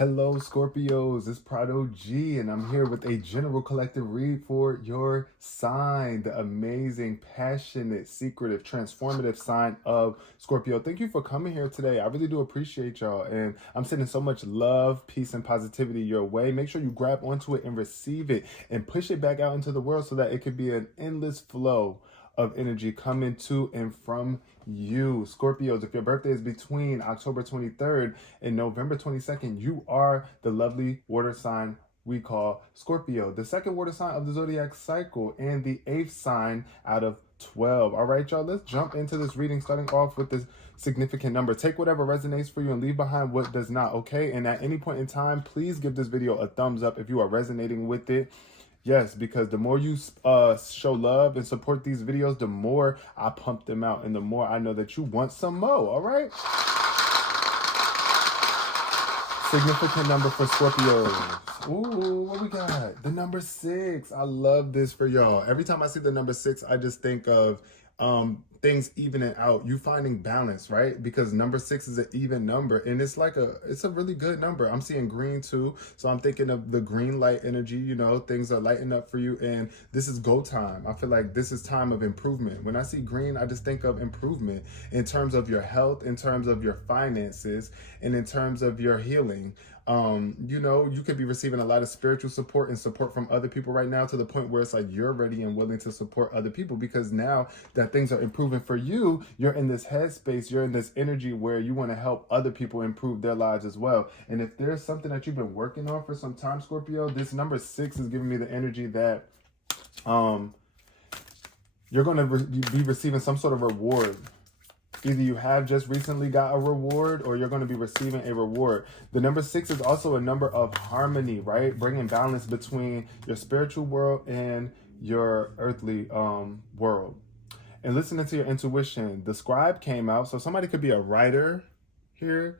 Hello, Scorpios. It's Prado G, and I'm here with a general collective read for your sign, the amazing, passionate, secretive, transformative sign of Scorpio. Thank you for coming here today. I really do appreciate y'all, and I'm sending so much love, peace, and positivity your way. Make sure you grab onto it and receive it and push it back out into the world so that it could be an endless flow of energy coming to and from you. Scorpios, if your birthday is between October 23rd and November 22nd, you are the lovely water sign we call Scorpio, the second water sign of the zodiac cycle and the eighth sign out of 12. All right, y'all, let's jump into this reading, starting off with this significant number. Take whatever resonates for you and leave behind what does not, okay? And at any point in time, please give this video a thumbs up if you are resonating with it. Yes, because the more you show love and support these videos, the more I pump them out and the more I know that you want some more, all right? Significant number for Scorpios. Ooh, what we got? The number 6. I love this for y'all. Every time I see the number 6, I just think of things evening out, you finding balance, right? Because number 6 is an even number, and it's a really good number. I'm seeing green too, so I'm thinking of the green light energy. You know, things are lighting up for you, and this is go time. I feel like this is time of improvement. When I see green, I just think of improvement in terms of your health, in terms of your finances, and in terms of your healing. You know, you could be receiving a lot of spiritual support and support from other people right now, to the point where it's like you're ready and willing to support other people, because now that things are improving for you, you're in this headspace, you're in this energy where you want to help other people improve their lives as well. And if there's something that you've been working on for some time, Scorpio, this number 6 is giving me the energy that you're going to be receiving some sort of reward. Either you have just recently got a reward, or you're going to be receiving a reward. The number 6 is also a number of harmony, right? Bringing balance between your spiritual world and your earthly world. And listening to your intuition. The scribe came out, so somebody could be a writer here.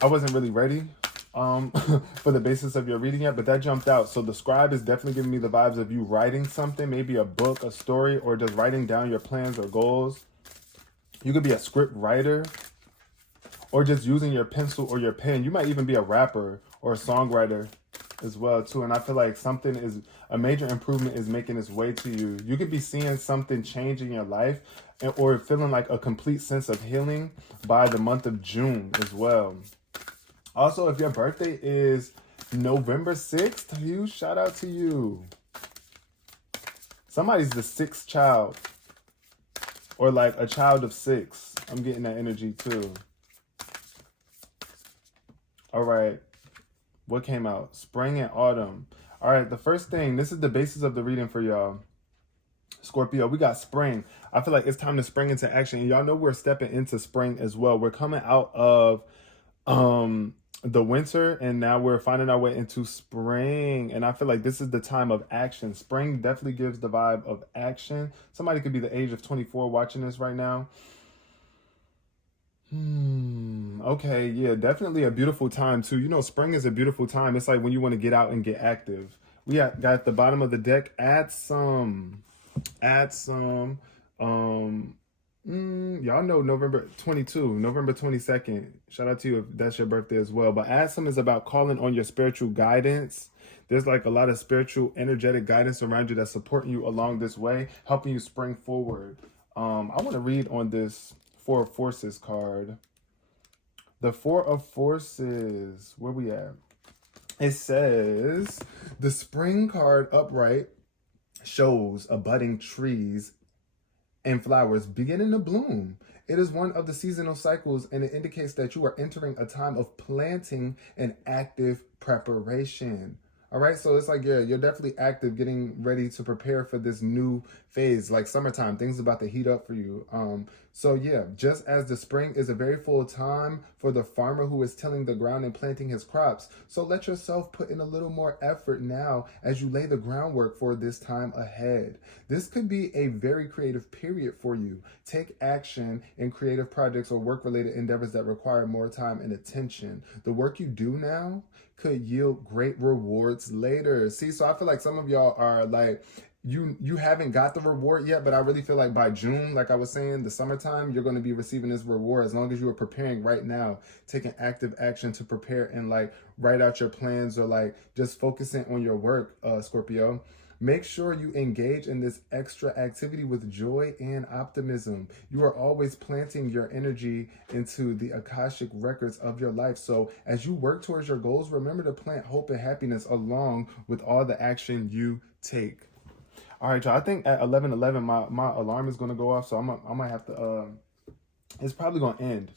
I wasn't really ready for the basis of your reading yet, but that jumped out. So the scribe is definitely giving me the vibes of you writing something, maybe a book, a story, or just writing down your plans or goals. You could be a script writer, or just using your pencil or your pen. You might even be a rapper or a songwriter as well too. And I feel like a major improvement is making its way to you. You could be seeing something change in your life, or feeling like a complete sense of healing by the month of June as well. Also, if your birthday is November 6th, huge shout out to you. Somebody's the 6th child, or like a child of 6. I'm getting that energy too. All right. What came out? Spring and autumn. All right. The first thing, this is the basis of the reading for y'all. Scorpio, we got spring. I feel like it's time to spring into action. And y'all know we're stepping into spring as well. We're coming out of the winter, and now we're finding our way into spring. And I feel like this is the time of action. Spring definitely gives the vibe of action. Somebody could be the age of 24 watching this right now. Okay, yeah, definitely a beautiful time too. You know, spring is a beautiful time. It's like when you want to get out and get active. We got at the bottom of the deck, add some. Y'all know November 22, November 22nd. Shout out to you if that's your birthday as well. But add some is about calling on your spiritual guidance. There's like a lot of spiritual, energetic guidance around you that's supporting you along this way, helping you spring forward. I want to read on this Four of Forces card. The Four of Forces, where we at? It says, the spring card upright shows budding trees and flowers beginning to bloom. It is one of the seasonal cycles, and it indicates that you are entering a time of planting and active preparation. All right, so it's like, yeah, you're definitely active, getting ready to prepare for this new phase, like summertime. Things about to heat up for you. So yeah, just as the spring is a very full time for the farmer who is tilling the ground and planting his crops, so let yourself put in a little more effort now as you lay the groundwork for this time ahead. This could be a very creative period for you. Take action in creative projects or work-related endeavors that require more time and attention. The work you do now could yield great rewards later. See, so I feel like some of y'all are like you haven't got the reward yet, but I really feel like by June, like I was saying, the summertime, you're going to be receiving this reward as long as you are preparing right now, taking active action to prepare and like write out your plans or like just focusing on your work, Scorpio. Make sure you engage in this extra activity with joy and optimism. You are always planting your energy into the Akashic records of your life. So as you work towards your goals, remember to plant hope and happiness along with all the action you take. All right, y'all. I think at 11:11, my alarm is gonna go off, so I might have to. It's probably gonna end.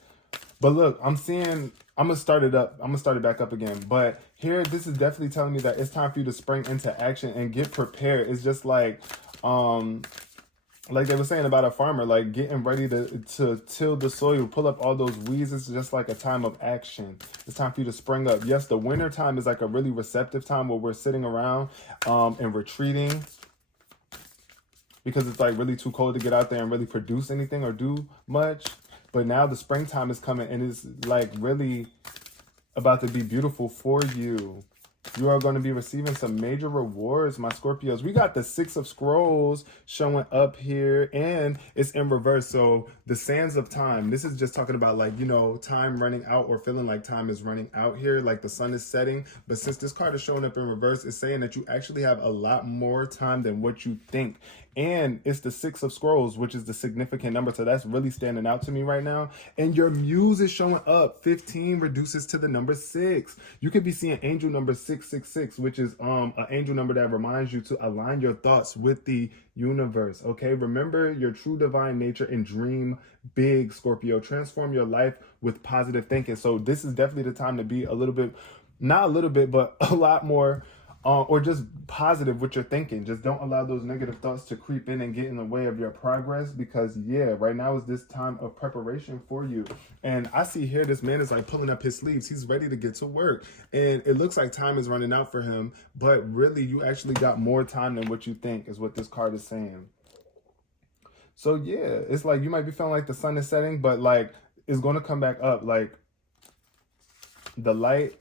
But look, I'm gonna start it up. I'm gonna start it back up again. But here, this is definitely telling me that it's time for you to spring into action and get prepared. It's just like they were saying about a farmer, like getting ready to till the soil, pull up all those weeds. It's just like a time of action. It's time for you to spring up. Yes, the winter time is like a really receptive time where we're sitting around and retreating because it's like really too cold to get out there and really produce anything or do much. But now the springtime is coming and it's like really about to be beautiful for you. You are going to be receiving some major rewards, my Scorpios. We got the Six of Scrolls showing up here and it's in reverse. So the sands of time, this is just talking about like, you know, time running out or feeling like time is running out here, like the sun is setting. But since this card is showing up in reverse, it's saying that you actually have a lot more time than what you think. And it's the Six of Scrolls, which is the significant number. So that's really standing out to me right now. And your muse is showing up. 15 reduces to the number 6. You could be seeing angel number 666, which is an angel number that reminds you to align your thoughts with the universe. Okay, remember your true divine nature and dream big, Scorpio. Transform your life with positive thinking. So this is definitely the time to be a little bit, not a little bit, but a lot more or just positive with your thinking. Just don't allow those negative thoughts to creep in and get in the way of your progress because, yeah, right now is this time of preparation for you. And I see here this man is like pulling up his sleeves. He's ready to get to work. And it looks like time is running out for him. But really, you actually got more time than what you think is what this card is saying. So, yeah, it's like you might be feeling like the sun is setting, but like it's going to come back up. Like the light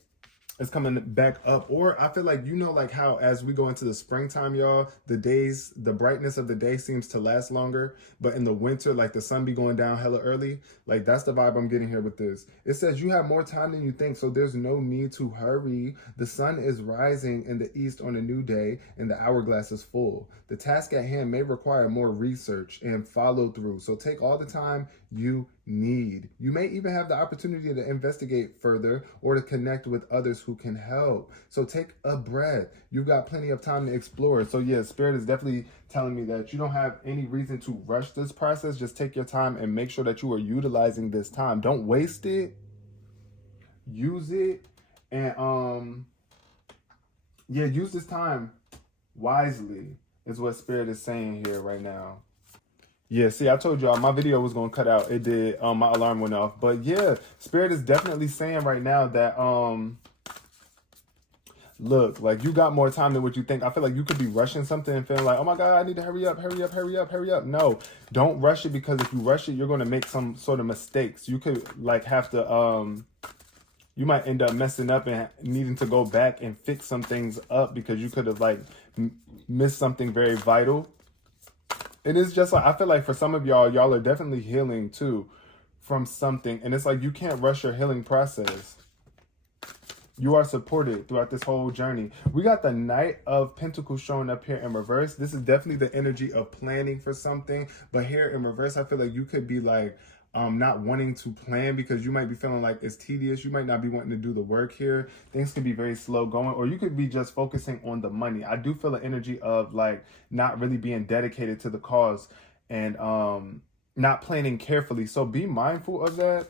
is coming back up. Or I feel like, you know, like how as we go into the springtime, y'all, the days, the brightness of the day seems to last longer, but in the winter, like the sun be going down hella early. Like that's the vibe I'm getting here with this. It says you have more time than you think, so there's no need to hurry. The sun is rising in the east on a new day and the hourglass is full. The task at hand may require more research and follow through, so take all the time you need. You may even have the opportunity to investigate further or to connect with others who can help. So take a breath. You've got plenty of time to explore. So yeah, Spirit is definitely telling me that you don't have any reason to rush this process. Just take your time and make sure that you are utilizing this time. Don't waste it. Use it. And yeah, use this time wisely is what Spirit is saying here right now. Yeah, see, I told y'all my video was going to cut out. It did. My alarm went off. But yeah, Spirit is definitely saying right now that, look, like you got more time than what you think. I feel like you could be rushing something and feeling like, oh my God, I need to hurry up, hurry up, hurry up, hurry up. No, don't rush it because if you rush it, you're going to make some sort of mistakes. You could like have to, you might end up messing up and needing to go back and fix some things up because you could have like missed something very vital. And it's just like, I feel like for some of y'all are definitely healing too from something. And it's like, you can't rush your healing process. You are supported throughout this whole journey. We got the Knight of Pentacles showing up here in reverse. This is definitely the energy of planning for something. But here in reverse, I feel like you could be like, not wanting to plan because you might be feeling like it's tedious. You might not be wanting to do the work here. Things could be very slow going, or you could be just focusing on the money. I do feel an energy of like not really being dedicated to the cause and not planning carefully. So be mindful of that.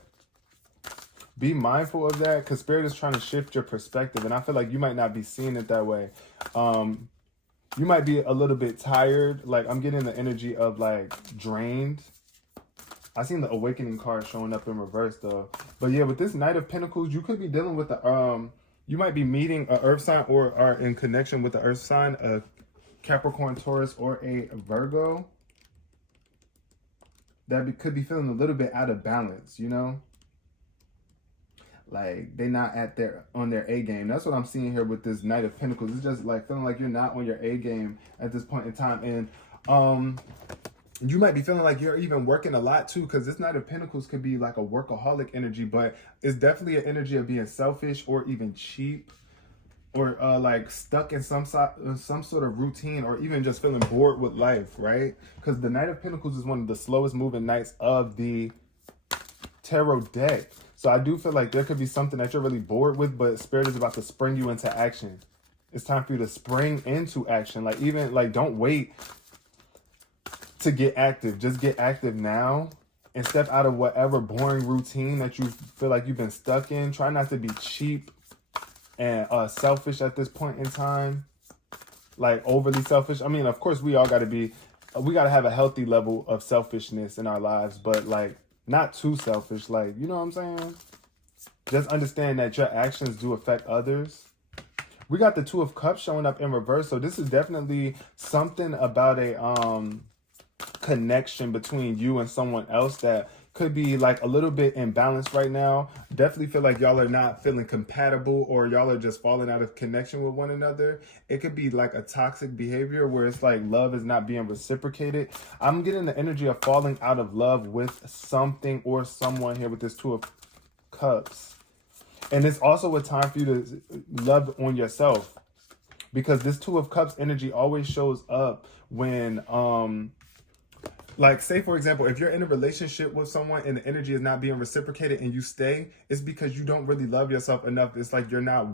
Be mindful of that because Spirit is trying to shift your perspective. And I feel like you might not be seeing it that way. You might be a little bit tired. Like I'm getting the energy of like drained. I seen the Awakening card showing up in reverse though. But yeah, with this Knight of Pentacles, you could be dealing with the you might be meeting an earth sign or are in connection with the earth sign, a Capricorn, Taurus, or a Virgo that could be feeling a little bit out of balance, you know? Like they not on their A game. That's what I'm seeing here with this Knight of Pentacles. It's just like feeling like you're not on your A game at this point in time. And you might be feeling like you're even working a lot too, because this Knight of Pentacles could be like a workaholic energy, but it's definitely an energy of being selfish or even cheap, or like stuck in some sort of routine, or even just feeling bored with life, right? Because the Knight of Pentacles is one of the slowest moving knights of the tarot deck. So I do feel like there could be something that you're really bored with, but Spirit is about to spring you into action. It's time for you to spring into action. Like, even like, don't wait to get active. Just get active now and step out of whatever boring routine that you feel like you've been stuck in. Try not to be cheap and selfish at this point in time, like overly selfish. I mean, of course, we got to have a healthy level of selfishness in our lives, but like not too selfish. Like, you know what I'm saying? Just understand that your actions do affect others. We got the Two of Cups showing up in reverse, so this is definitely something about a connection between you and someone else that could be like a little bit imbalanced right now. Definitely feel like y'all are not feeling compatible, or y'all are just falling out of connection with one another. It could be like a toxic behavior where it's like love is not being reciprocated. I'm getting the energy of falling out of love with something or someone here with this Two of Cups. And it's also a time for you to love on yourself, because this Two of Cups energy always shows up when like, say, for example, if you're in a relationship with someone and the energy is not being reciprocated and you stay, it's because you don't really love yourself enough. It's like you're not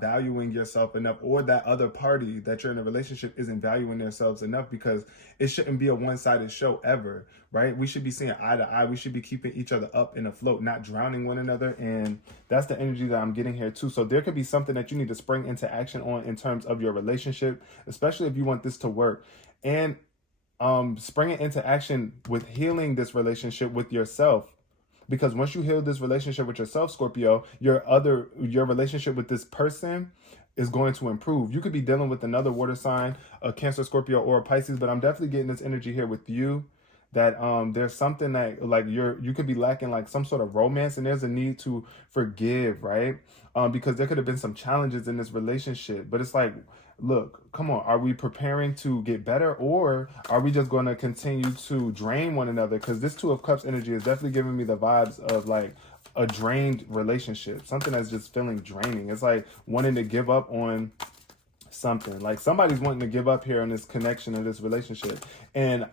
valuing yourself enough, or that other party that you're in a relationship isn't valuing themselves enough, because it shouldn't be a one-sided show ever, right? We should be seeing eye to eye. We should be keeping each other up and afloat, not drowning one another. And that's the energy that I'm getting here too. So there could be something that you need to spring into action on in terms of your relationship, especially if you want this to work. And spring it into action with healing this relationship with yourself. Because once you heal this relationship with yourself, Scorpio, your relationship with this person is going to improve. You could be dealing with another water sign, a Cancer, Scorpio, or a Pisces, but I'm definitely getting this energy here with you, that there's something that like you could be lacking like some sort of romance, and there's a need to forgive, right? Because there could have been some challenges in this relationship, but it's like, look, come on, are we preparing to get better, or are we just going to continue to drain one another? Because this Two of Cups energy is definitely giving me the vibes of like a drained relationship, something that's just feeling draining. It's like wanting to give up on something, like somebody's wanting to give up here on this connection in this relationship. And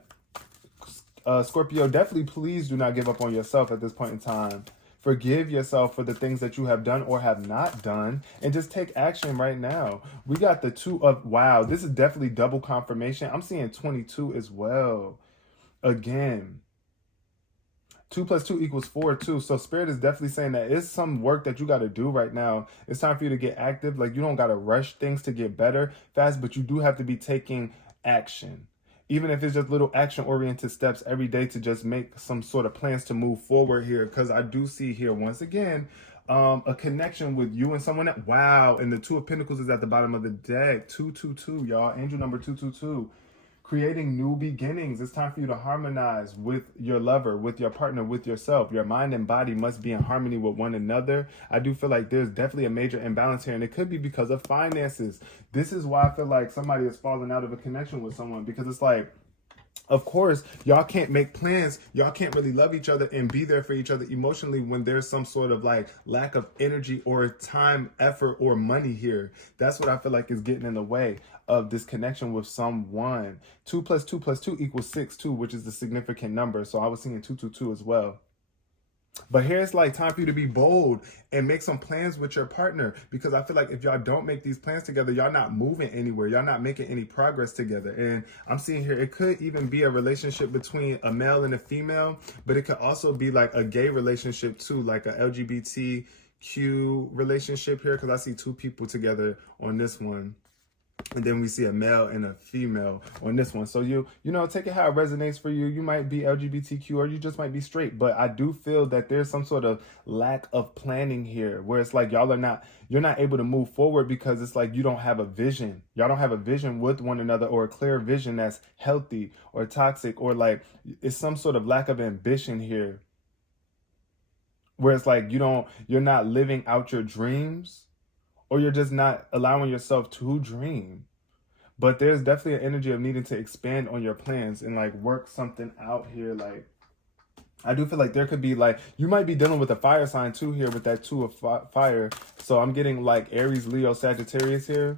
Scorpio, definitely please do not give up on yourself at this point in time. Forgive yourself for the things that you have done or have not done, and just take action right now. We got the Two of, wow, this is definitely double confirmation. I'm seeing 22 as well. Again, 2 + 2 = 4 too. So Spirit is definitely saying that it's some work that you got to do right now. It's time for you to get active. Like, you don't got to rush things to get better fast, but you do have to be taking action. Even if it's just little action-oriented steps every day to just make some sort of plans to move forward here. Because I do see here, once again, a connection with you and someone that, wow, and the Two of Pentacles is at the bottom of the deck. 222, y'all. Angel number 222. Creating new beginnings. It's time for you to harmonize with your lover, with your partner, with yourself. Your mind and body must be in harmony with one another. I do feel like there's definitely a major imbalance here, and it could be because of finances. This is why I feel like somebody is falling out of a connection with someone, because it's like, of course, y'all can't make plans. Y'all can't really love each other and be there for each other emotionally when there's some sort of like lack of energy or time, effort, or money here. That's what I feel like is getting in the way of this connection with someone. 2 + 2 + 2 = 6 too, which is the significant number. So I was seeing 222 as well. But here's like time for you to be bold and make some plans with your partner, because I feel like if y'all don't make these plans together, y'all not moving anywhere. Y'all not making any progress together. And I'm seeing here, it could even be a relationship between a male and a female, but it could also be like a gay relationship too, like a LGBTQ relationship here, because I see two people together on this one. And then we see a male and a female on this one. So you know, take it how it resonates for you. You might be LGBTQ, or you just might be straight. But I do feel that there's some sort of lack of planning here, where it's like you're not able to move forward because it's like you don't have a vision. Y'all don't have a vision with one another, or a clear vision that's healthy or toxic, or like it's some sort of lack of ambition here where it's like you're not living out your dreams, or you're just not allowing yourself to dream. But there's definitely an energy of needing to expand on your plans and like work something out here. Like, I do feel like there could be like, you might be dealing with a fire sign too here with that 2 of fire. So I'm getting like Aries, Leo, Sagittarius here.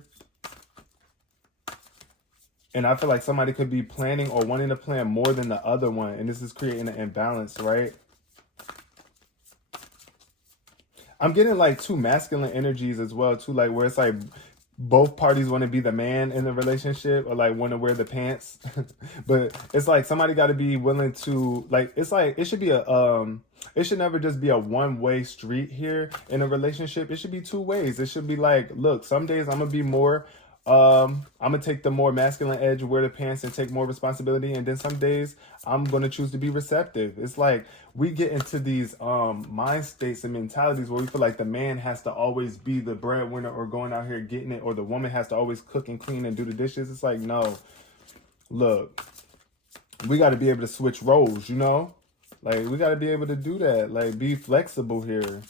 And I feel like somebody could be planning or wanting to plan more than the other one. And this is creating an imbalance, right? I'm getting like 2 masculine energies as well too, like where it's like both parties want to be the man in the relationship or like want to wear the pants. But it's like somebody got to be willing to, like, it's like it should be it should never just be a one-way street here in a relationship. It should be 2 ways. It should be like, look, some days I'm gonna be more I'm gonna take the more masculine edge, wear the pants and take more responsibility, and then some days I'm gonna choose to be receptive. It's like we get into these mind states and mentalities where we feel like the man has to always be the breadwinner or going out here getting it, or the woman has to always cook and clean and do the dishes. It's like, no, look, we got to be able to switch roles, you know, like we got to be able to do that, like be flexible here.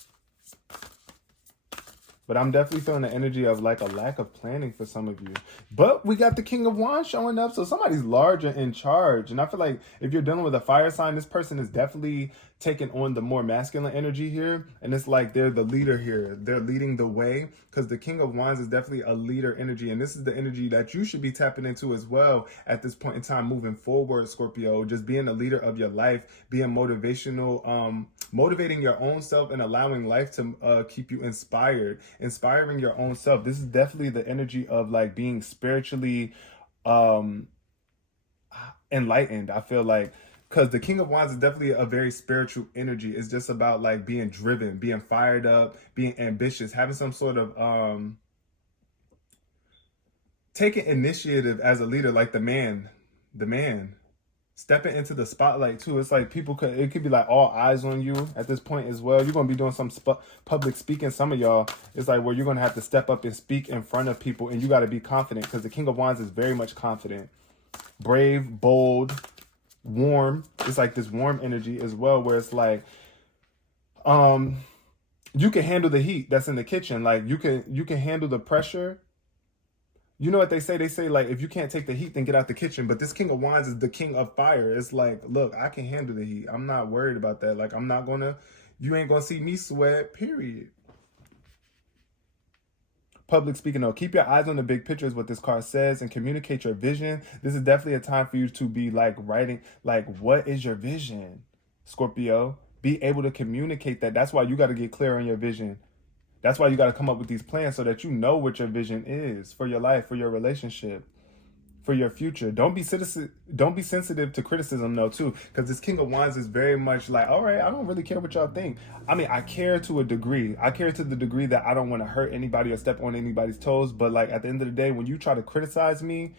But I'm definitely feeling the energy of like a lack of planning for some of you. But we got the King of Wands showing up. So somebody's larger in charge. And I feel like if you're dealing with a fire sign, this person is definitely taking on the more masculine energy here. And it's like they're the leader here. They're leading the way, because the King of Wands is definitely a leader energy. And this is the energy that you should be tapping into as well at this point in time moving forward, Scorpio. Just being a leader of your life, being motivational, motivating your own self and allowing life to keep you inspiring your own self. This is definitely the energy of like being spiritually enlightened, I feel like, because the King of Wands is definitely a very spiritual energy. It's just about like being driven, being fired up, being ambitious, having some sort of taking initiative as a leader, like the man stepping into the spotlight too. It's like it could be like all eyes on you at this point as well. You're gonna be doing some public speaking. Some of y'all, it's like where you're gonna have to step up and speak in front of people, and you got to be confident, because the King of Wands is very much confident, brave, bold, warm. It's like this warm energy as well, where it's like you can handle the heat that's in the kitchen. Like you can handle the pressure. You know what they say? They say, like, if you can't take the heat, then get out the kitchen. But this King of Wands is the king of fire. It's like, look, I can handle the heat. I'm not worried about that. Like, you ain't gonna see me sweat, period. Public speaking, though, keep your eyes on the big picture is what this card says, and communicate your vision. This is definitely a time for you to be like writing, like, what is your vision, Scorpio? Be able to communicate that. That's why you got to get clear on your vision. That's why you got to come up with these plans so that you know what your vision is for your life, for your relationship, for your future. Don't be sensitive to criticism though too, because this King of Wands is very much like, all right, I don't really care what y'all think. I mean, I care to a degree. I care to the degree that I don't want to hurt anybody or step on anybody's toes. But like at the end of the day, when you try to criticize me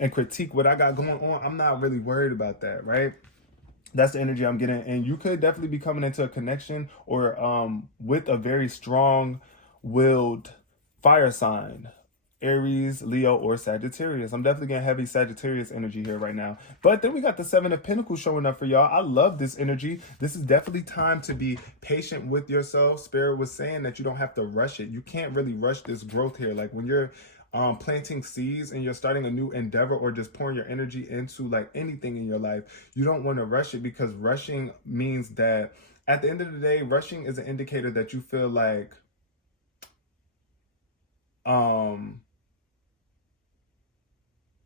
and critique what I got going on, I'm not really worried about that, right? That's the energy I'm getting. And you could definitely be coming into a connection or with a very strong-willed fire sign, Aries, Leo, or Sagittarius. I'm definitely getting heavy Sagittarius energy here right now. But then we got the 7 of Pentacles showing up for y'all. I love this energy. This is definitely time to be patient with yourself. Spirit was saying that you don't have to rush it. You can't really rush this growth here. Like when you're planting seeds and you're starting a new endeavor or just pouring your energy into like anything in your life, you don't want to rush it, because rushing means that at the end of the day, rushing is an indicator that you feel like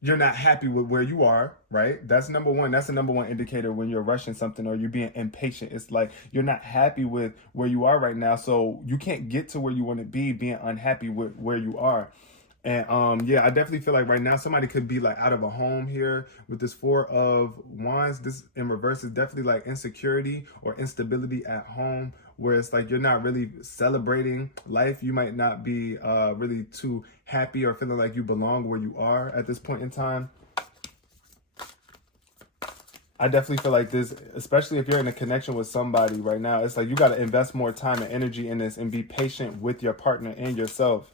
you're not happy with where you are, right? That's number one. That's the number one indicator when you're rushing something or you're being impatient. It's like you're not happy with where you are right now, so you can't get to where you want to be being unhappy with where you are. And yeah, I definitely feel like right now somebody could be like out of a home here with this 4 of Wands. This in reverse is definitely like insecurity or instability at home, where it's like you're not really celebrating life. You might not be really too happy or feeling like you belong where you are at this point in time. I definitely feel like this, especially if you're in a connection with somebody right now, it's like you got to invest more time and energy in this and be patient with your partner and yourself.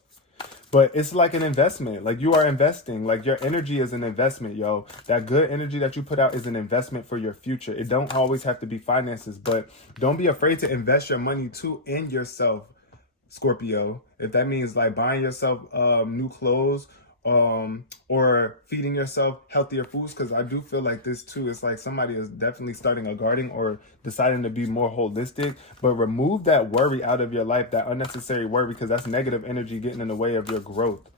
But it's like an investment. Like you are investing. Like your energy is an investment, yo. That good energy that you put out is an investment for your future. It don't always have to be finances, but don't be afraid to invest your money too in yourself, Scorpio. If that means like buying yourself new clothes, or feeding yourself healthier foods, because I do feel like this too. It's like somebody is definitely starting a garden or deciding to be more holistic, but remove that worry out of your life, that unnecessary worry, because that's negative energy getting in the way of your growth.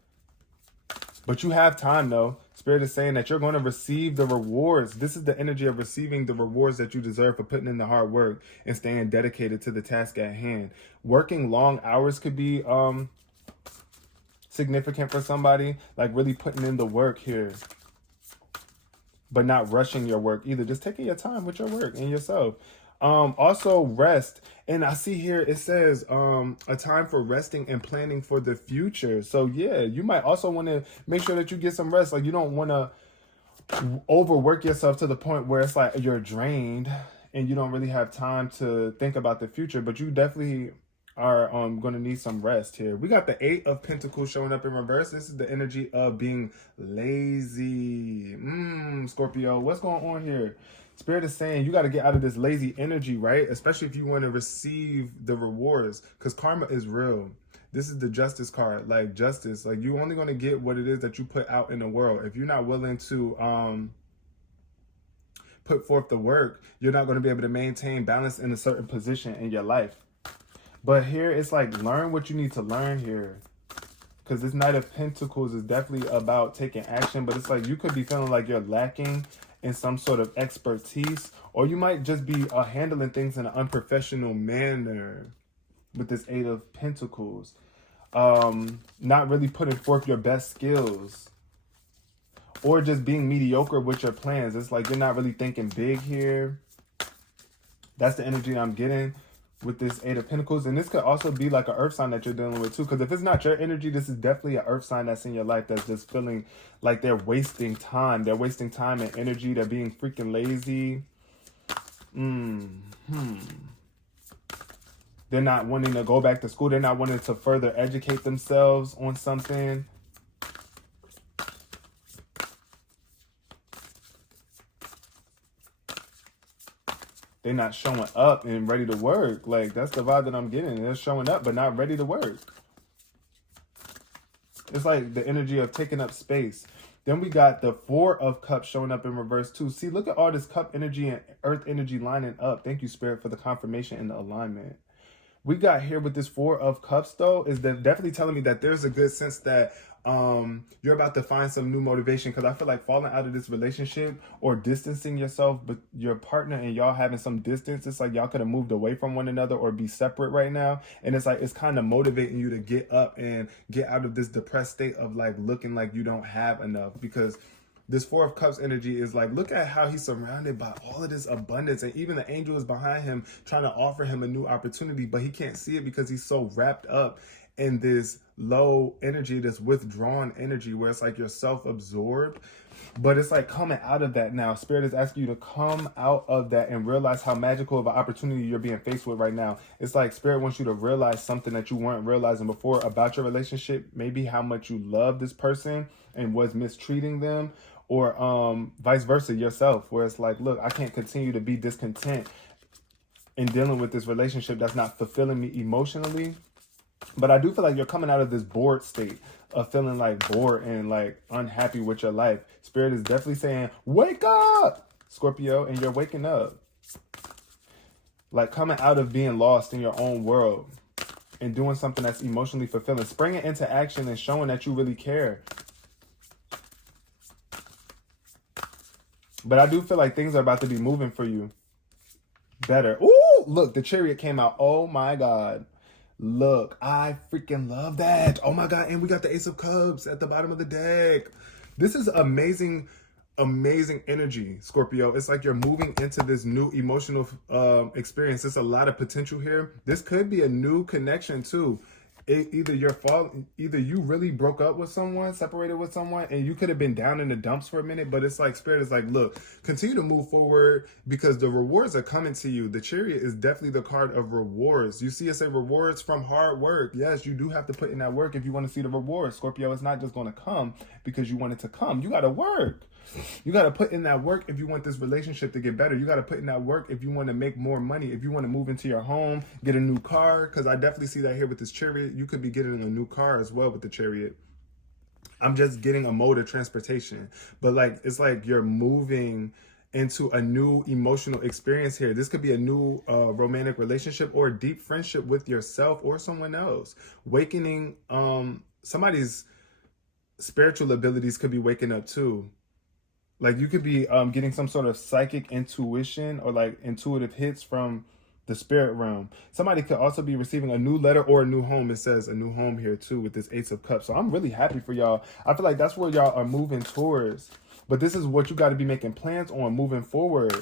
But you have time though. Spirit is saying that you're going to receive the rewards. This is the energy of receiving the rewards that you deserve for putting in the hard work and staying dedicated to the task at hand. Working long hours could be significant for somebody, like really putting in the work here, but not rushing your work either. Just taking your time with your work and yourself. Also rest. And I see here it says a time for resting and planning for the future. So yeah, you might also want to make sure that you get some rest. Like you don't want to overwork yourself to the point where it's like you're drained and you don't really have time to think about the future, but you definitely are going to need some rest here. We got the 8 of Pentacles showing up in reverse. This is the energy of being lazy. Scorpio, what's going on here? Spirit is saying you got to get out of this lazy energy, right? Especially if you want to receive the rewards, because karma is real. This is the justice card, like justice. Like you're only going to get what it is that you put out in the world. If you're not willing to put forth the work, you're not going to be able to maintain balance in a certain position in your life. But here it's like learn what you need to learn here, because this Knight of Pentacles is definitely about taking action. But it's like you could be feeling like you're lacking in some sort of expertise, or you might just be handling things in an unprofessional manner with this 8 of Pentacles. Not really putting forth your best skills, or just being mediocre with your plans. It's like you're not really thinking big here. That's the energy I'm getting with this 8 of Pentacles. And this could also be like an earth sign that you're dealing with too, because if it's not your energy, this is definitely an earth sign that's in your life that's just feeling like they're wasting time. They're wasting time and energy. They're being freaking lazy. They're not wanting to go back to school. They're not wanting to further educate themselves on something. They're not showing up and ready to work. Like, that's the vibe that I'm getting. They're showing up, but not ready to work. It's like the energy of taking up space. Then we got the 4 of Cups showing up in reverse too. See, look at all this cup energy and earth energy lining up. Thank you, Spirit, for the confirmation and the alignment. We got here with this 4 of Cups, though, is that definitely telling me that there's a good sense that you're about to find some new motivation, because I feel like falling out of this relationship or distancing yourself, but your partner and y'all having some distance, it's like y'all could have moved away from one another or be separate right now. And it's like it's kind of motivating you to get up and get out of this depressed state of like looking like you don't have enough, because this 4 of Cups energy is like, look at how he's surrounded by all of this abundance. And even the angel is behind him trying to offer him a new opportunity, but he can't see it because he's so wrapped up in this low energy, this withdrawn energy where it's like you're self-absorbed. But it's like coming out of that now. Spirit is asking you to come out of that and realize how magical of an opportunity you're being faced with right now. It's like Spirit wants you to realize something that you weren't realizing before about your relationship. Maybe how much you love this person and was mistreating them, or vice versa yourself, where it's like, look, I can't continue to be discontent in dealing with this relationship that's not fulfilling me emotionally. But I do feel like you're coming out of this bored state of feeling like bored and like unhappy with your life. Spirit is definitely saying, wake up, Scorpio, and you're waking up. Like coming out of being lost in your own world and doing something that's emotionally fulfilling, springing into action and showing that you really care. But I do feel like things are about to be moving for you better. Ooh, look, the Chariot came out. Oh my God. Look, I freaking love that. Oh my God. And we got the Ace of Cups at the bottom of the deck. This is amazing, amazing energy, Scorpio. It's like you're moving into this new emotional experience. There's a lot of potential here. This could be a new connection too. either you really broke up with someone, separated with someone, and you could have been down in the dumps for a minute, but it's like Spirit is like, look, continue to move forward because the rewards are coming to you. The Chariot is definitely the card of rewards. You see it say rewards from hard work. Yes, you do have to put in that work if you want to see the rewards. Scorpio, it's not just going to come because you want it to come. You got to work. You got to put in that work if you want this relationship to get better. You got to put in that work if you want to make more money, if you want to move into your home, get a new car, because I definitely see that here with this Chariot. You could be getting a new car as well with the Chariot. I'm just getting a mode of transportation, but like it's like you're moving into a new emotional experience here. This could be a new romantic relationship or a deep friendship with yourself or someone else. Wakening, somebody's spiritual abilities could be waking up too. Like you could be getting some sort of psychic intuition or like intuitive hits from the spirit realm. Somebody could also be receiving a new letter or a new home. It says a new home here too with this Ace of Cups. So I'm really happy for y'all. I feel like that's where y'all are moving towards. But this is what you got to be making plans on moving forward.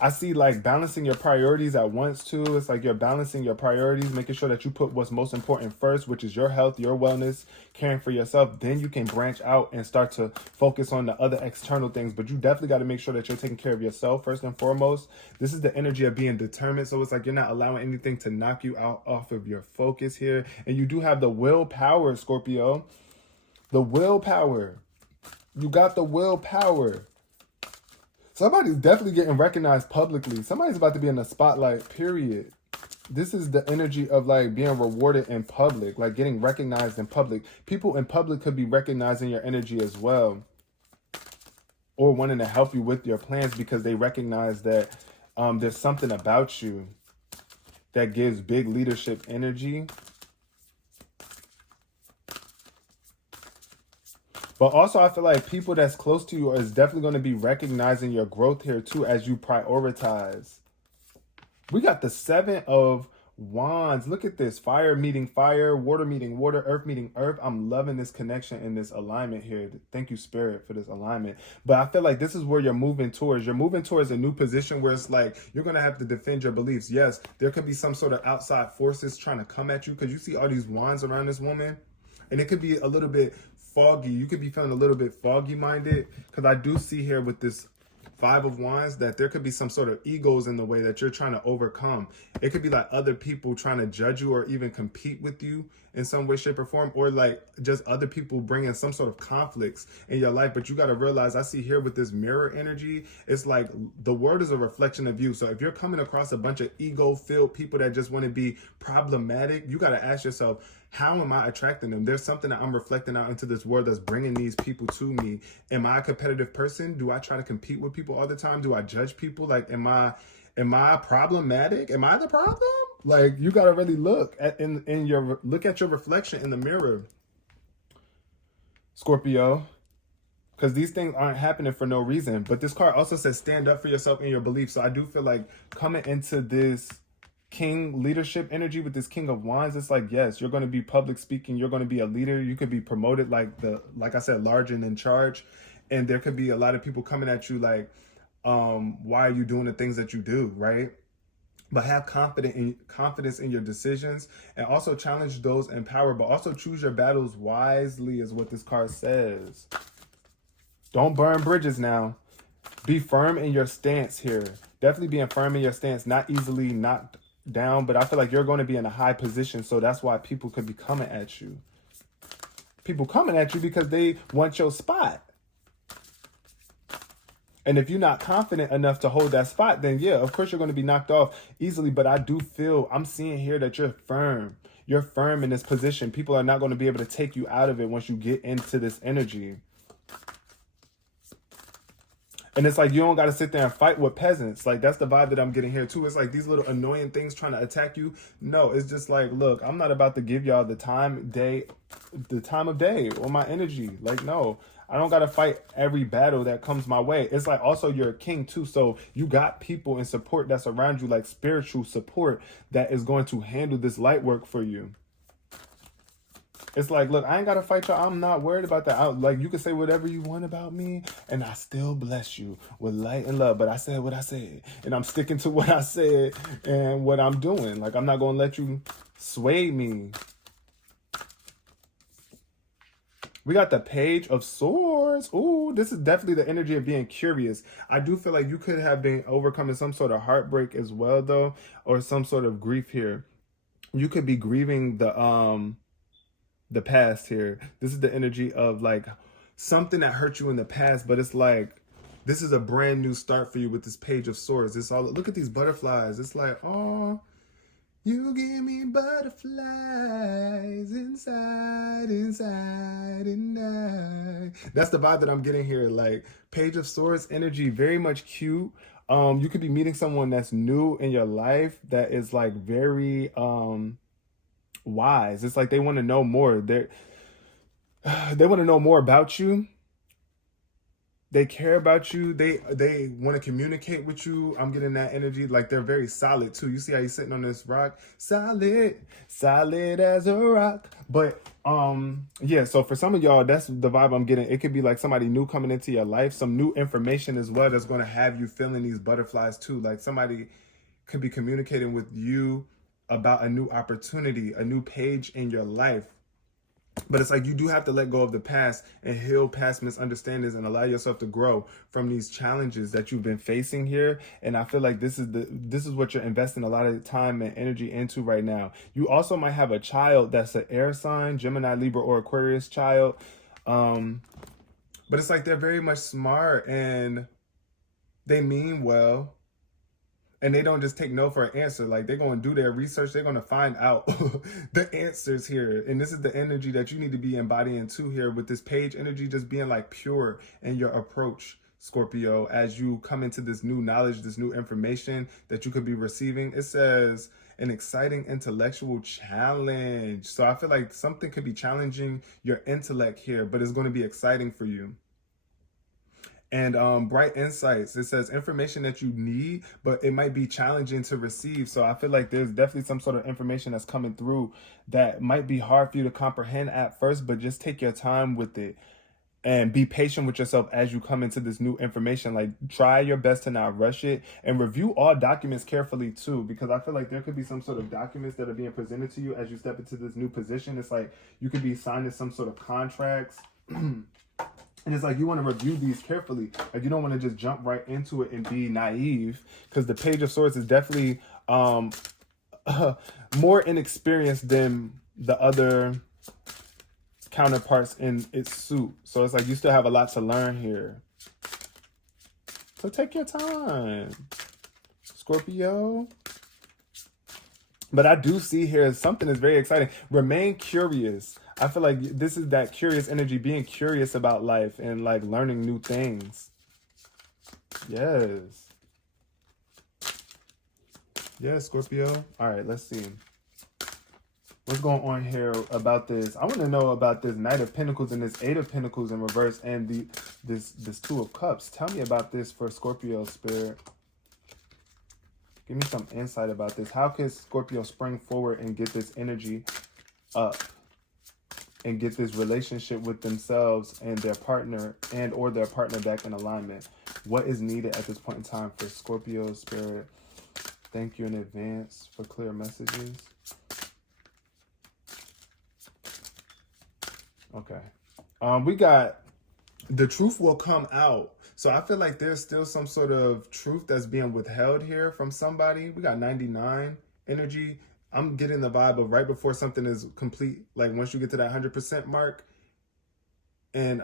I see like balancing your priorities at once too. It's like you're balancing your priorities, making sure that you put what's most important first, which is your health, your wellness, caring for yourself. Then you can branch out and start to focus on the other external things. But you definitely got to make sure that you're taking care of yourself first and foremost. This is the energy of being determined. So it's like you're not allowing anything to knock you out off of your focus here. And you do have the willpower, Scorpio. The willpower. You got the willpower. Somebody's definitely getting recognized publicly. Somebody's about to be in the spotlight, period. This is the energy of like being rewarded in public, like getting recognized in public. People in public could be recognizing your energy as well, or wanting to help you with your plans because they recognize that there's something about you that gives big leadership energy. But also, I feel like people that's close to you is definitely going to be recognizing your growth here too as you prioritize. We got the 7 of Wands. Look at this. Fire meeting fire, water meeting water, earth meeting earth. I'm loving this connection and this alignment here. Thank you, Spirit, for this alignment. But I feel like this is where you're moving towards. You're moving towards a new position where it's like you're going to have to defend your beliefs. Yes, there could be some sort of outside forces trying to come at you because you see all these wands around this woman. And it could be a little bit foggy. You could be feeling a little bit foggy minded because I do see here with this 5 of Wands that there could be some sort of egos in the way that you're trying to overcome. It could be like other people trying to judge you or even compete with you in some way, shape, or form, or like just other people bringing some sort of conflicts in your life. But you got to realize, I see here with this mirror energy, it's like the world is a reflection of you. So if you're coming across a bunch of ego-filled people that just want to be problematic, you got to ask yourself, how am I attracting them? There's something that I'm reflecting out into this world that's bringing these people to me. Am I a competitive person? Do I try to compete with people all the time? Do I judge people? Like, am I problematic? Am I the problem? Like, you got to really look at look at your reflection in the mirror, Scorpio, because these things aren't happening for no reason. But this card also says stand up for yourself and your beliefs. So I do feel like coming into this King leadership energy with this King of Wands, it's like, yes, you're going to be public speaking. You're going to be a leader. You could be promoted like I said, large and in charge. And there could be a lot of people coming at you like, why are you doing the things that you do, right? But have confidence in your decisions and also challenge those in power, but also choose your battles wisely is what this card says. Don't burn bridges now. Be firm in your stance here. Definitely being firm in your stance, not easily knocked down, but I feel like you're going to be in a high position, so that's why people could be coming at you. People coming at you because they want your spot. And if you're not confident enough to hold that spot, then yeah, of course you're going to be knocked off easily. But I do feel, I'm seeing here that you're firm. You're firm in this position. People are not going to be able to take you out of it once you get into this energy. And it's like you don't got to sit there and fight with peasants. Like, that's the vibe that I'm getting here, too. It's like these little annoying things trying to attack you. No, it's just like, look, I'm not about to give y'all the time of day or my energy. Like, no, I don't got to fight every battle that comes my way. It's like also you're a king, too. So you got people in support that's around you, like spiritual support that is going to handle this light work for you. It's like, look, I ain't got to fight y'all. I'm not worried about that. Like, you can say whatever you want about me, and I still bless you with light and love. But I said what I said, and I'm sticking to what I said and what I'm doing. Like, I'm not going to let you sway me. We got the Page of Swords. Ooh, this is definitely the energy of being curious. I do feel like you could have been overcoming some sort of heartbreak as well, though, or some sort of grief here. You could be grieving the past here. This is the energy of like something that hurt you in the past, but it's like this is a brand new start for you with this Page of Swords. It's all, look at these butterflies. It's like, oh, you give me butterflies inside and out. That's the vibe that I'm getting here. Like Page of Swords energy, very much cute. You could be meeting someone that's new in your life that is like very wise. It's like they want to know more. They want to know more about you. They care about you. They want to communicate with you. I'm getting that energy. Like they're very solid too. You see how he's sitting on this rock? Solid as a rock. But yeah, so for some of y'all, that's the vibe I'm getting. It could be like somebody new coming into your life, some new information as well that's going to have you feeling these butterflies too. Like somebody could be communicating with you about a new opportunity, a new page in your life. But it's like you do have to let go of the past and heal past misunderstandings and allow yourself to grow from these challenges that you've been facing here. And I feel like this is what you're investing a lot of time and energy into right now. You also might have a child that's an air sign, Gemini, Libra, or Aquarius child. But it's like they're very much smart and they mean well. And they don't just take no for an answer. Like they're going to do their research. They're going to find out the answers here. And this is the energy that you need to be embodying too here with this page energy, just being like pure in your approach, Scorpio, as you come into this new knowledge, this new information that you could be receiving. It says an exciting intellectual challenge. So I feel like something could be challenging your intellect here, but it's going to be exciting for you. And bright insights. It says information that you need, but it might be challenging to receive. So I feel like there's definitely some sort of information that's coming through that might be hard for you to comprehend at first, but just take your time with it and be patient with yourself as you come into this new information. Like try your best to not rush it and review all documents carefully too, because I feel like there could be some sort of documents that are being presented to you as you step into this new position. It's like you could be signing some sort of contracts. And it's like you want to review these carefully. Like you don't want to just jump right into it and be naive, because the Page of Swords is definitely more inexperienced than the other counterparts in its suit. So it's like you still have a lot to learn here. So take your time, Scorpio. But I do see here something is very exciting. Remain curious. I feel like this is that curious energy, being curious about life and like learning new things. Yes. Yes, Scorpio. All right, let's see. What's going on here about this? I want to know about this Knight of Pentacles and this Eight of Pentacles in reverse and this Two of Cups. Tell me about this for Scorpio, Spirit. Give me some insight about this. How can Scorpio spring forward and get this energy up and get this relationship with themselves and their partner or their partner back in alignment? What is needed at this point in time for Scorpio, Spirit? Thank you in advance for clear messages. Okay. We got the truth will come out. So I feel like there's still some sort of truth that's being withheld here from somebody. We got 99 energy. I'm getting the vibe of right before something is complete, like once you get to that 100% mark. And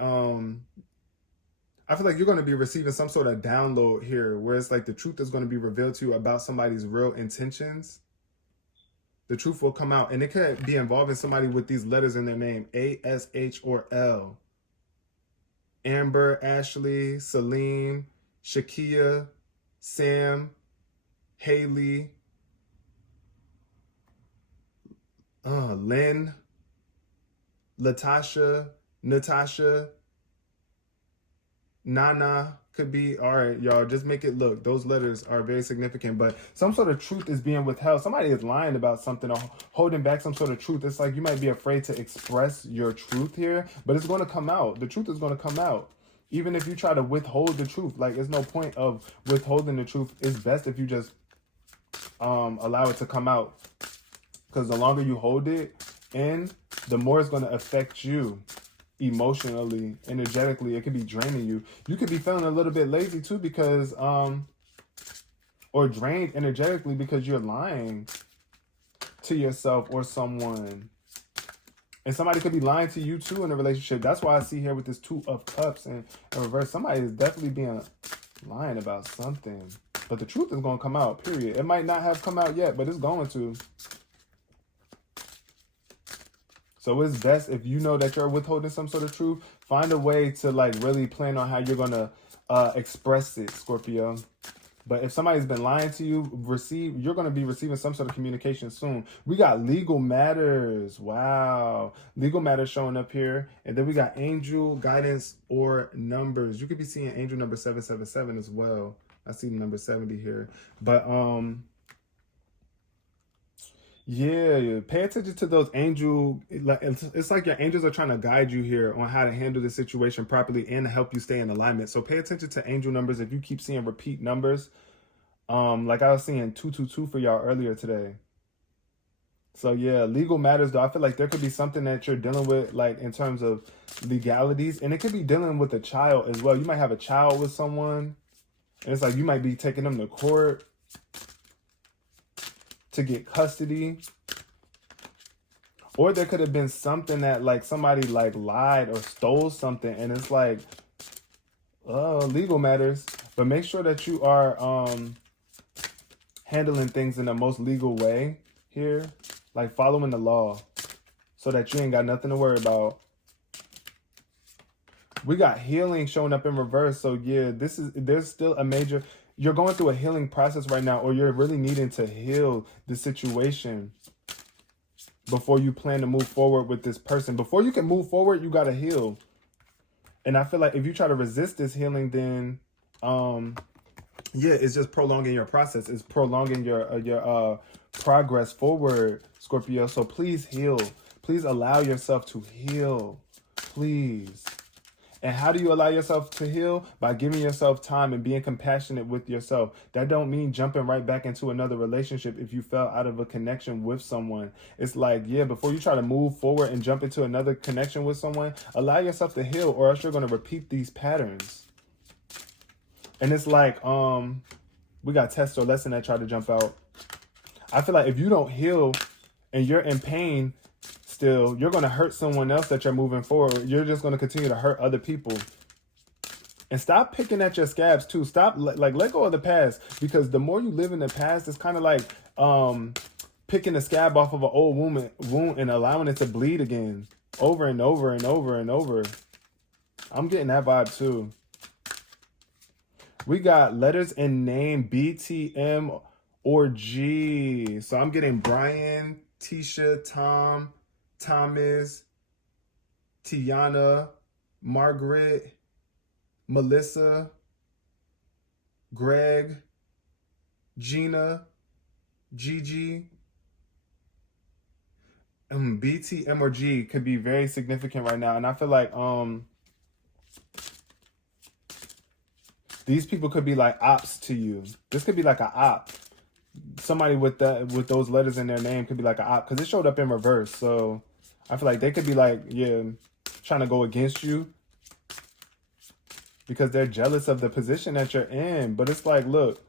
I feel like you're going to be receiving some sort of download here where it's like the truth is going to be revealed to you about somebody's real intentions. The truth will come out, and it could be involving somebody with these letters in their name, A, S, H, or L. Amber, Ashley, Celine, Shakia, Sam, Haley, Lynn, Latasha, Natasha, Nana could be. All right, y'all, just make it look. Those letters are very significant, but some sort of truth is being withheld. Somebody is lying about something or holding back some sort of truth. It's like you might be afraid to express your truth here, but it's going to come out. The truth is going to come out. Even if you try to withhold the truth, like there's no point of withholding the truth. It's best if you just allow it to come out because the longer you hold it in, the more it's going to affect you emotionally, energetically. It could be draining you. You could be feeling a little bit lazy too because, or drained energetically because you're lying to yourself or someone. And somebody could be lying to you too in a relationship. That's why I see here with this 2 of Cups in reverse. Somebody is definitely being lying about something. But the truth is going to come out, period. It might not have come out yet, but it's going to. So it's best if you know that you're withholding some sort of truth, find a way to like really plan on how you're going to express it, Scorpio. But if somebody's been lying to you, you're going to be receiving some sort of communication soon. We got legal matters. Wow. Legal matters showing up here. And then we got angel guidance or numbers. You could be seeing angel number 777 as well. I see number 70 here. But yeah, pay attention to those angel. It's like your angels are trying to guide you here on how to handle the situation properly and to help you stay in alignment. So pay attention to angel numbers. If you keep seeing repeat numbers, like I was seeing 222 for y'all earlier today. So yeah, legal matters though. I feel like there could be something that you're dealing with, like in terms of legalities, and it could be dealing with a child as well. You might have a child with someone, and it's like you might be taking them to court to get custody. Or there could have been something that like somebody like lied or stole something, and it's like legal matters. But make sure that you are handling things in the most legal way here, like following the law, so that you ain't got nothing to worry about. We got healing showing up in reverse. So yeah, there's still a major, you're going through a healing process right now, or you're really needing to heal the situation before you plan to move forward with this person. Before you can move forward, you got to heal. And I feel like if you try to resist this healing, then yeah, it's just prolonging your process. It's prolonging your progress forward, Scorpio. So please heal. Please allow yourself to heal. Please. And how do you allow yourself to heal? By giving yourself time and being compassionate with yourself. That don't mean jumping right back into another relationship if you fell out of a connection with someone. It's like, yeah, before you try to move forward and jump into another connection with someone, allow yourself to heal, or else you're going to repeat these patterns. And it's like, we got test or lesson that tried to jump out. I feel like if you don't heal and you're in pain still, you're going to hurt someone else that you're moving forward. You're just going to continue to hurt other people. And stop picking at your scabs too. Stop, like, let go of the past, because the more you live in the past, it's kind of like picking a scab off of an old wound and allowing it to bleed again over and over and over and over. I'm getting that vibe too. We got letters and name B, T, M, or G. So I'm getting Brian, Tisha, Tom, Thomas, Tiana, Margaret, Melissa, Greg, Gina, Gigi. B, T, M, or G could be very significant right now. And I feel like these people could be like ops to you. This could be like an op. Somebody with those letters in their name could be like an op, because it showed up in reverse. So I feel like they could be like, yeah, trying to go against you because they're jealous of the position that you're in. But it's like, look,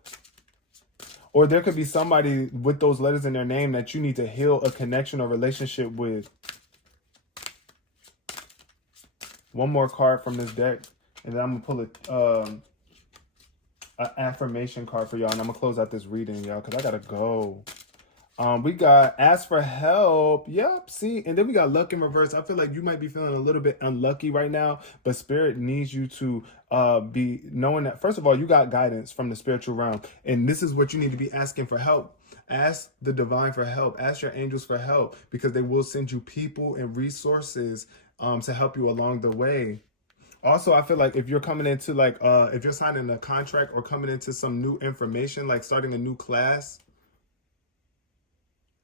or there could be somebody with those letters in their name that you need to heal a connection or relationship with. One more card from this deck, and then I'm going to pull an affirmation card for y'all, and I'm gonna close out this reading, y'all, because I gotta go. We got ask for help. Yep, see, and then we got luck in reverse. I feel like you might be feeling a little bit unlucky right now, but spirit needs you to be knowing that, first of all, you got guidance from the spiritual realm, and this is what you need to be asking for help. Ask the divine for help. Ask your angels for help, because they will send you people and resources to help you along the way. Also, I feel like if you're coming into like, if you're signing a contract or coming into some new information, like starting a new class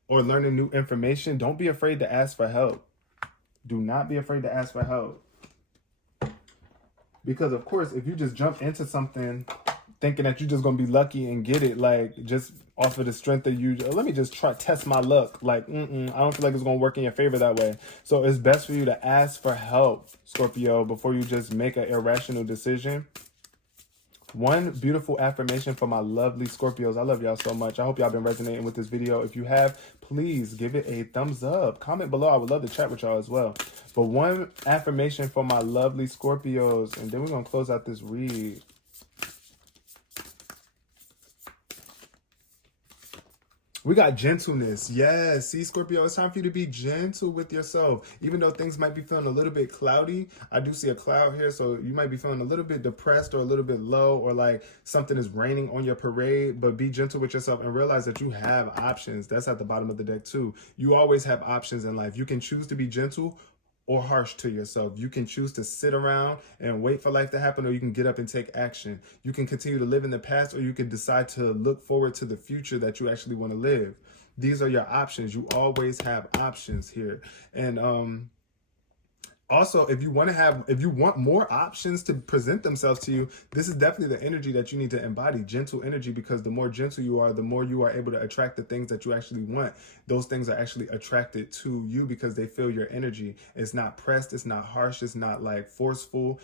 or learning new information, don't be afraid to ask for help. Do not be afraid to ask for help. Because of course, if you just jump into something thinking that you're just gonna be lucky and get it, like just off of the strength of you. Let me just try test my luck. Like, I don't feel like it's gonna work in your favor that way. So it's best for you to ask for help, Scorpio, before you just make an irrational decision. One beautiful affirmation for my lovely Scorpios. I love y'all so much. I hope y'all been resonating with this video. If you have, please give it a thumbs up. Comment below. I would love to chat with y'all as well. But one affirmation for my lovely Scorpios, and then we're going to close out this read. We got gentleness. Yes. See, Scorpio, it's time for you to be gentle with yourself. Even though things might be feeling a little bit cloudy, I do see a cloud here. So you might be feeling a little bit depressed or a little bit low, or like something is raining on your parade. But be gentle with yourself and realize that you have options. That's at the bottom of the deck too. You always have options in life. You can choose to be gentle or harsh to yourself. You can choose to sit around and wait for life to happen, or you can get up and take action. You can continue to live in the past, or you can decide to look forward to the future that you actually want to live. These are your options. You always have options here. And also, if you want more options to present themselves to you, this is definitely the energy that you need to embody, gentle energy, because the more gentle you are, the more you are able to attract the things that you actually want. Those things are actually attracted to you because they feel your energy. It's not pressed, it's not harsh, it's not like forceful.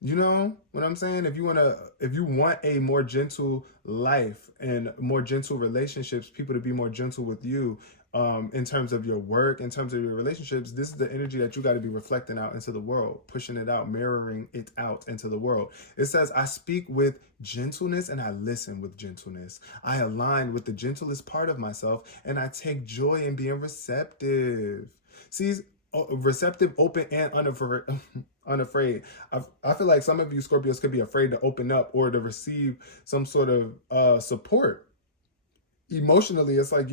You know what I'm saying? If you want a more gentle life and more gentle relationships, people to be more gentle with you, in terms of your work, in terms of your relationships, this is the energy that you got to be reflecting out into the world, pushing it out, mirroring it out into the world. It says, I speak with gentleness and I listen with gentleness. I align with the gentlest part of myself and I take joy in being receptive. See, receptive, open, and unafraid. I feel like some of you Scorpios could be afraid to open up or to receive some sort of support. Emotionally, it's like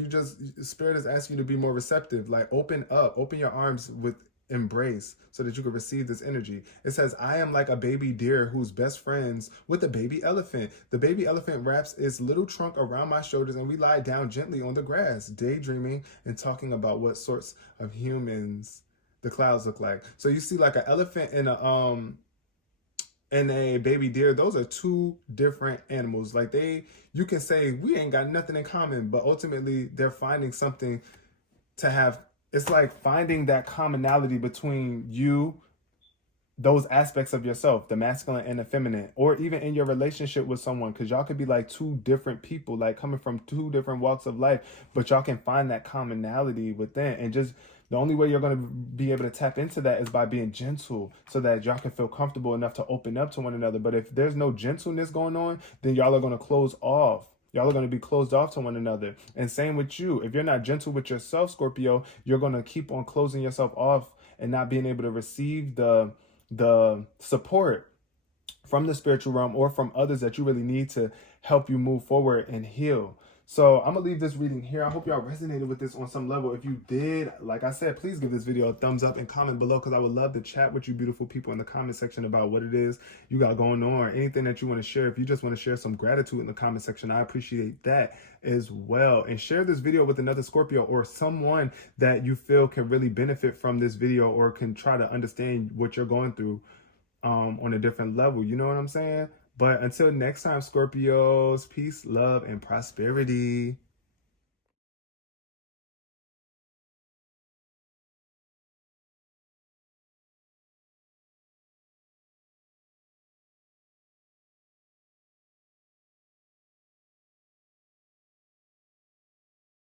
Spirit is asking you to be more receptive. Like, open up, open your arms with embrace so that you can receive this energy. It says, I am like a baby deer who's best friends with a baby elephant. The baby elephant wraps its little trunk around my shoulders and we lie down gently on the grass, daydreaming and talking about what sorts of humans the clouds look like. So you see like an elephant and a baby deer, those are two different animals. Like you can say we ain't got nothing in common, but ultimately they're finding something to have. It's like finding that commonality between you, those aspects of yourself, the masculine and the feminine, or even in your relationship with someone, because y'all could be like two different people, like coming from two different walks of life, but y'all can find that commonality within. And just the only way you're going to be able to tap into that is by being gentle, so that y'all can feel comfortable enough to open up to one another. But if there's no gentleness going on, then y'all are going to close off. Y'all are going to be closed off to one another. And same with you. If you're not gentle with yourself, Scorpio, you're going to keep on closing yourself off and not being able to receive the support from the spiritual realm or from others that you really need to help you move forward and heal. So I'm going to leave this reading here. I hope y'all resonated with this on some level. If you did, like I said, please give this video a thumbs up and comment below, because I would love to chat with you beautiful people in the comment section about what it is you got going on, or anything that you want to share. If you just want to share some gratitude in the comment section, I appreciate that as well. And share this video with another Scorpio or someone that you feel can really benefit from this video or can try to understand what you're going through on a different level. You know what I'm saying? But until next time, Scorpios, peace, love, and prosperity.